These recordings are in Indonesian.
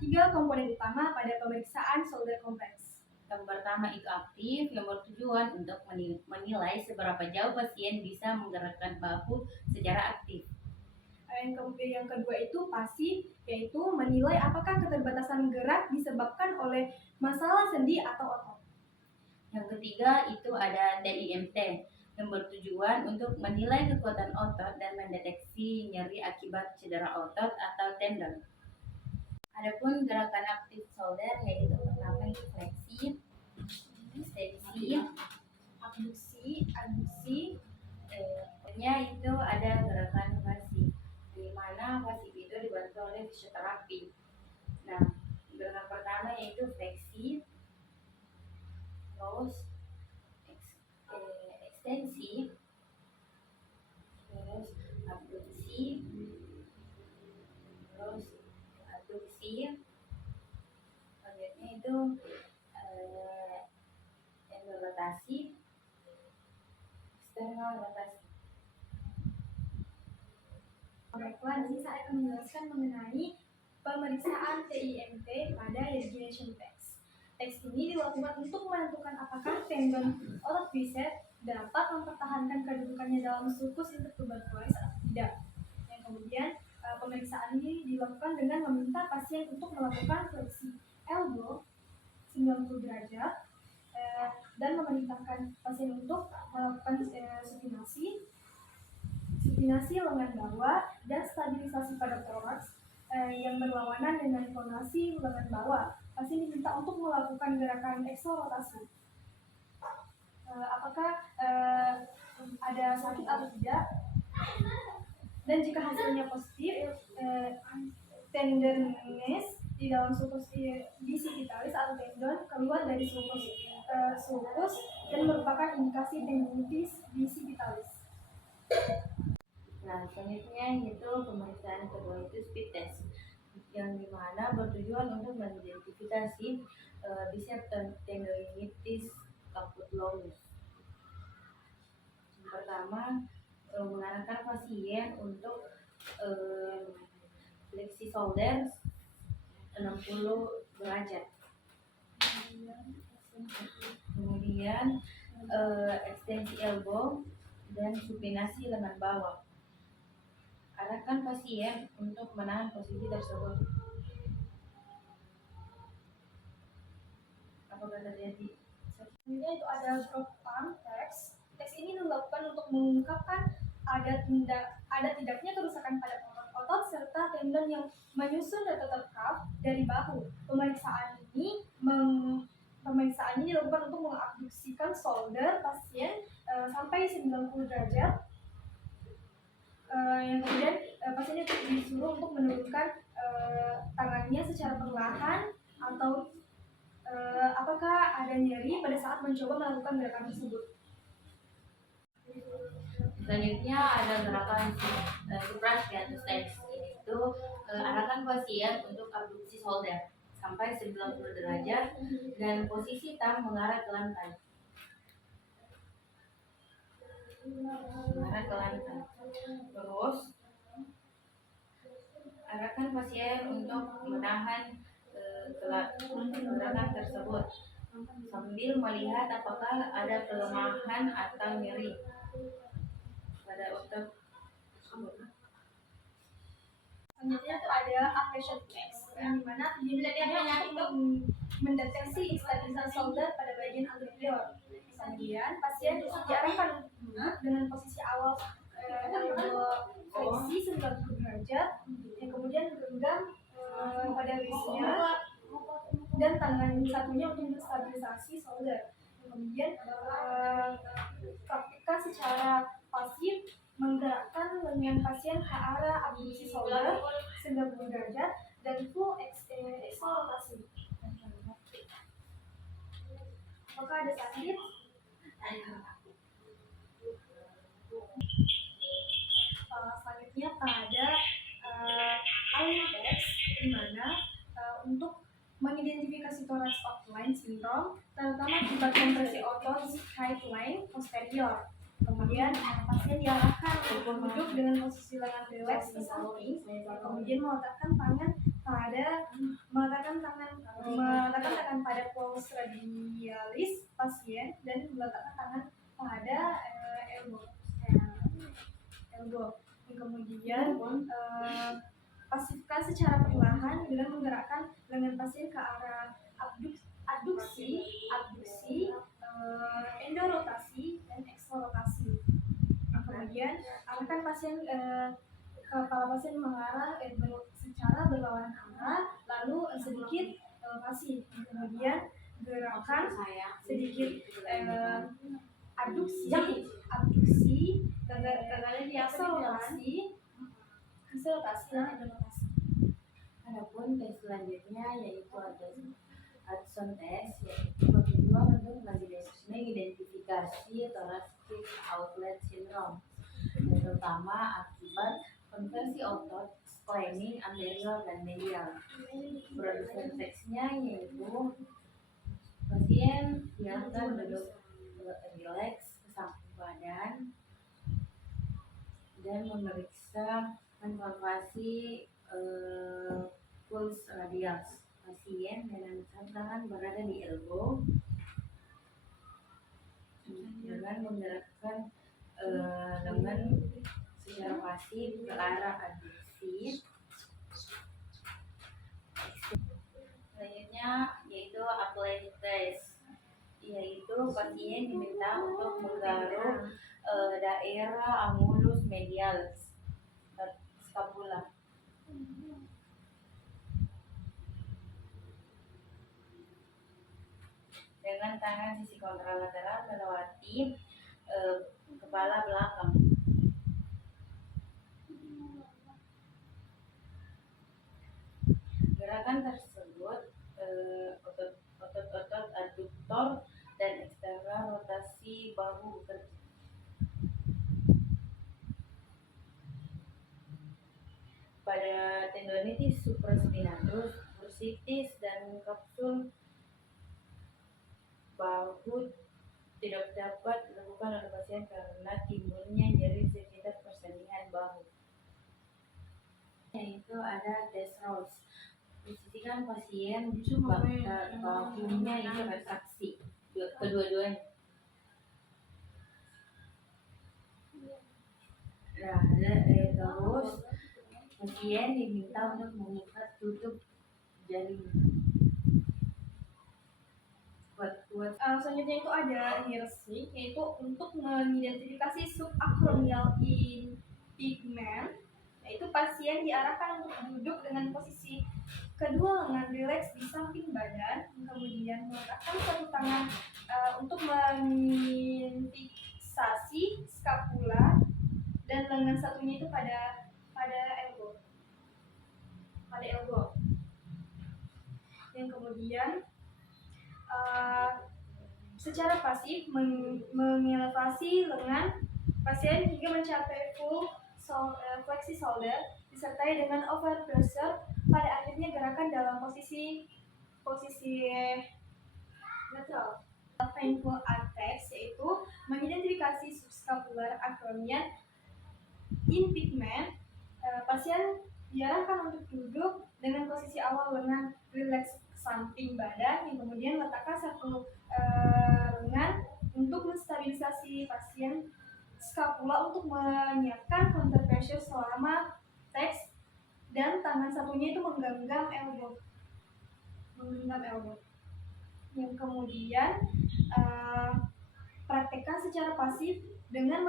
tiga komponen utama pada pemeriksaan shoulder kompleks. Yang pertama itu aktif, yang bertujuan untuk menilai seberapa jauh pasien bisa menggerakkan bahu secara aktif. Yang kedua itu pasif, yaitu menilai apakah keterbatasan gerak disebabkan oleh masalah sendi atau otot. Yang ketiga itu ada TIMT, yang bertujuan untuk menilai kekuatan otot dan mendeteksi nyeri akibat cedera otot atau tendon. Adapun gerakan aktif shoulder yaitu pertama itu fleksi, ekstensi, abduksi, itu ada gerakan pasif, di mana pasif itu dibantu oleh fisioterapi. Nah, gerakan pertama yaitu fleksi, terus ekstensi, terus abduksi, terus adduksi, selanjutnya itu rotasi, external rotasi. Baiklah, di sini saya akan menjelaskan mengenai pemeriksaan TIMT pada irrigation test. Tes ini dilakukan untuk menentukan apakah tendon otot bicep dapat mempertahankan kedudukannya dalam sulcus intertuberculis atau tidak. Yang kemudian pemeriksaan ini dilakukan dengan meminta pasien untuk melakukan fleksi elbow 90 derajat dan memerintahkan pasien untuk melakukan supinasi lengan bawah dan stabilisasi pada toraks yang berlawanan dengan konasi lengan bawah. Pasien diminta untuk melakukan gerakan eksorotasi. Apakah ada sakit atau tidak? Dan jika hasilnya positif, tenderness di dalam sulcus bicipitalis atau tendon keluar dari sulcus dan merupakan indikasi tendinitis bicipitalis. Nah, selanjutnya itu pemeriksaan kedua itu speed test, yang dimana bertujuan untuk mengidentifikasi bicep tendinitis caput longus. Yang pertama, mengarahkan pasien untuk fleksi shoulder 60 derajat. Kemudian ekstensi elbow dan supinasi lengan bawah. Arahkan pasien untuk menahan posisi tersebut. Apakah terjadi? Selanjutnya itu ada drop palm test. Tes ini dilakukan untuk mengungkapkan ada tidaknya kerusakan pada otot serta tendon yang menyusun rotator cuff dari bahu. Pemeriksaan ini dilakukan untuk mengabduksikan shoulder pasien sampai 90 derajat. Yang kemudian pasien disuruh untuk menurunkan tangannya secara perlahan atau apakah ada nyeri pada saat mencoba melakukan gerakan tersebut. Selanjutnya ada gerakan supraspinatus test, yaitu arahkan pasien untuk abduksi shoulder sampai 90 derajat dan posisi tang mengarah ke lantai. Terus arahkan pasien untuk menahan gerakan tersebut sambil melihat apakah ada kelemahan atau nyeri pada otot. Selanjutnya itu ada appreciation test, yang dimana tujuannya untuk mendeteksi instabilitas shoulder pada bagian anterior. Kemudian pasien diarahkan dengan posisi awal elbow fleksi 90 derajat, yang kemudian genggam pada wristnya dan tangan satunya untuk stabilisasi shoulder. Kemudian praktikkan secara pasif menggerakkan lengan pasien ke arah abduksi shoulder 90 derajat dan full eksorotasi. Apakah ada sakit? Selanjutnya pada Allen test, di mana untuk mengidentifikasi thorax outline syndrome, terutama akibat kompresi otot side line posterior. Kemudian pasien diarahkan untuk duduk dengan posisi lengan rileks ke samping, kemudian meletakkan tangan pada pada pose radialis pasien dan meletakkan tangan pada elbow. Dan kemudian pasifkan secara perlahan dengan menggerakkan lengan pasien ke arah abduksi, endorotasi, dan eksorotasi. Kemudian arahkan pasien kepala pasien mengarah secara berlawanan arah, lalu sedikit elevasi. Kemudian gerakan sedikit abduksi, eksorotasi, dan endorotasi. Adapun tes selanjutnya yaitu ada Hudson test, yaitu bertujuan untuk mengidentifikasi thoracic outlet syndrome, terutama akibat konversi otot splenic anterior dan medial. Produsen teksnya yaitu pasien diarahkan duduk rileks ke samping badan dan memeriksa konservasi puls radial. Pasien dengan tangan berada di elbow dengan menggerakkan lengan secara pasif ke arah abduksi. Selanjutnya yaitu apply test, yaitu pasien diminta untuk menggaruk daerah angulus medial scapula dengan tangan sisi kontralateral melewati kepala belakang. Gerakan tersebut otot-otot adduktor dan eksternal rotasi bahu bekerja. Pada tendonitis supraspinatus, bursitis, dan kapsul bahu tidak dapat dilakukan oleh pasien karena timbulnya nyeri sekitar persendian bahu. Yaitu ada tes Rolls. Posisikan pasien bahunya itu retraksi kedua-duanya. Nah, terus pasien diminta untuk membuka tutup jarinya. Selanjutnya itu ada Hirsig, yaitu untuk mengidentifikasi subacromial impingement, yaitu pasien diarahkan untuk duduk dengan posisi kedua lengan rileks di samping badan, kemudian meletakkan satu tangan untuk menginfiksasi skapula dan lengan satunya itu pada elbow. Yang kemudian secara pasif mengelevasi lengan pasien hingga mencapai full fleksi shoulder disertai dengan over pressure. Pada akhirnya gerakan dalam posisi netral. Painful attacks yaitu mengidentifikasi subscapular acromial impingement. Pasien diarahkan untuk duduk dengan posisi awal lengan rileks samping badan, yang kemudian letakkan satu lengan untuk menstabilisasi pasien skapula untuk menyiapkan counter pressure selama teks, dan tangan satunya itu menggenggam elbow. Yang kemudian praktekkan secara pasif dengan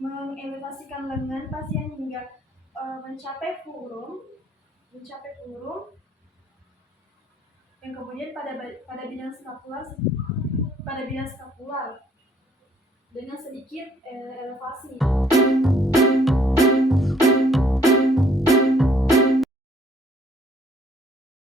mengelevasikan lengan pasien hingga mencapai fulcrum, yang kemudian pada bidang skapular dengan sedikit elevasi.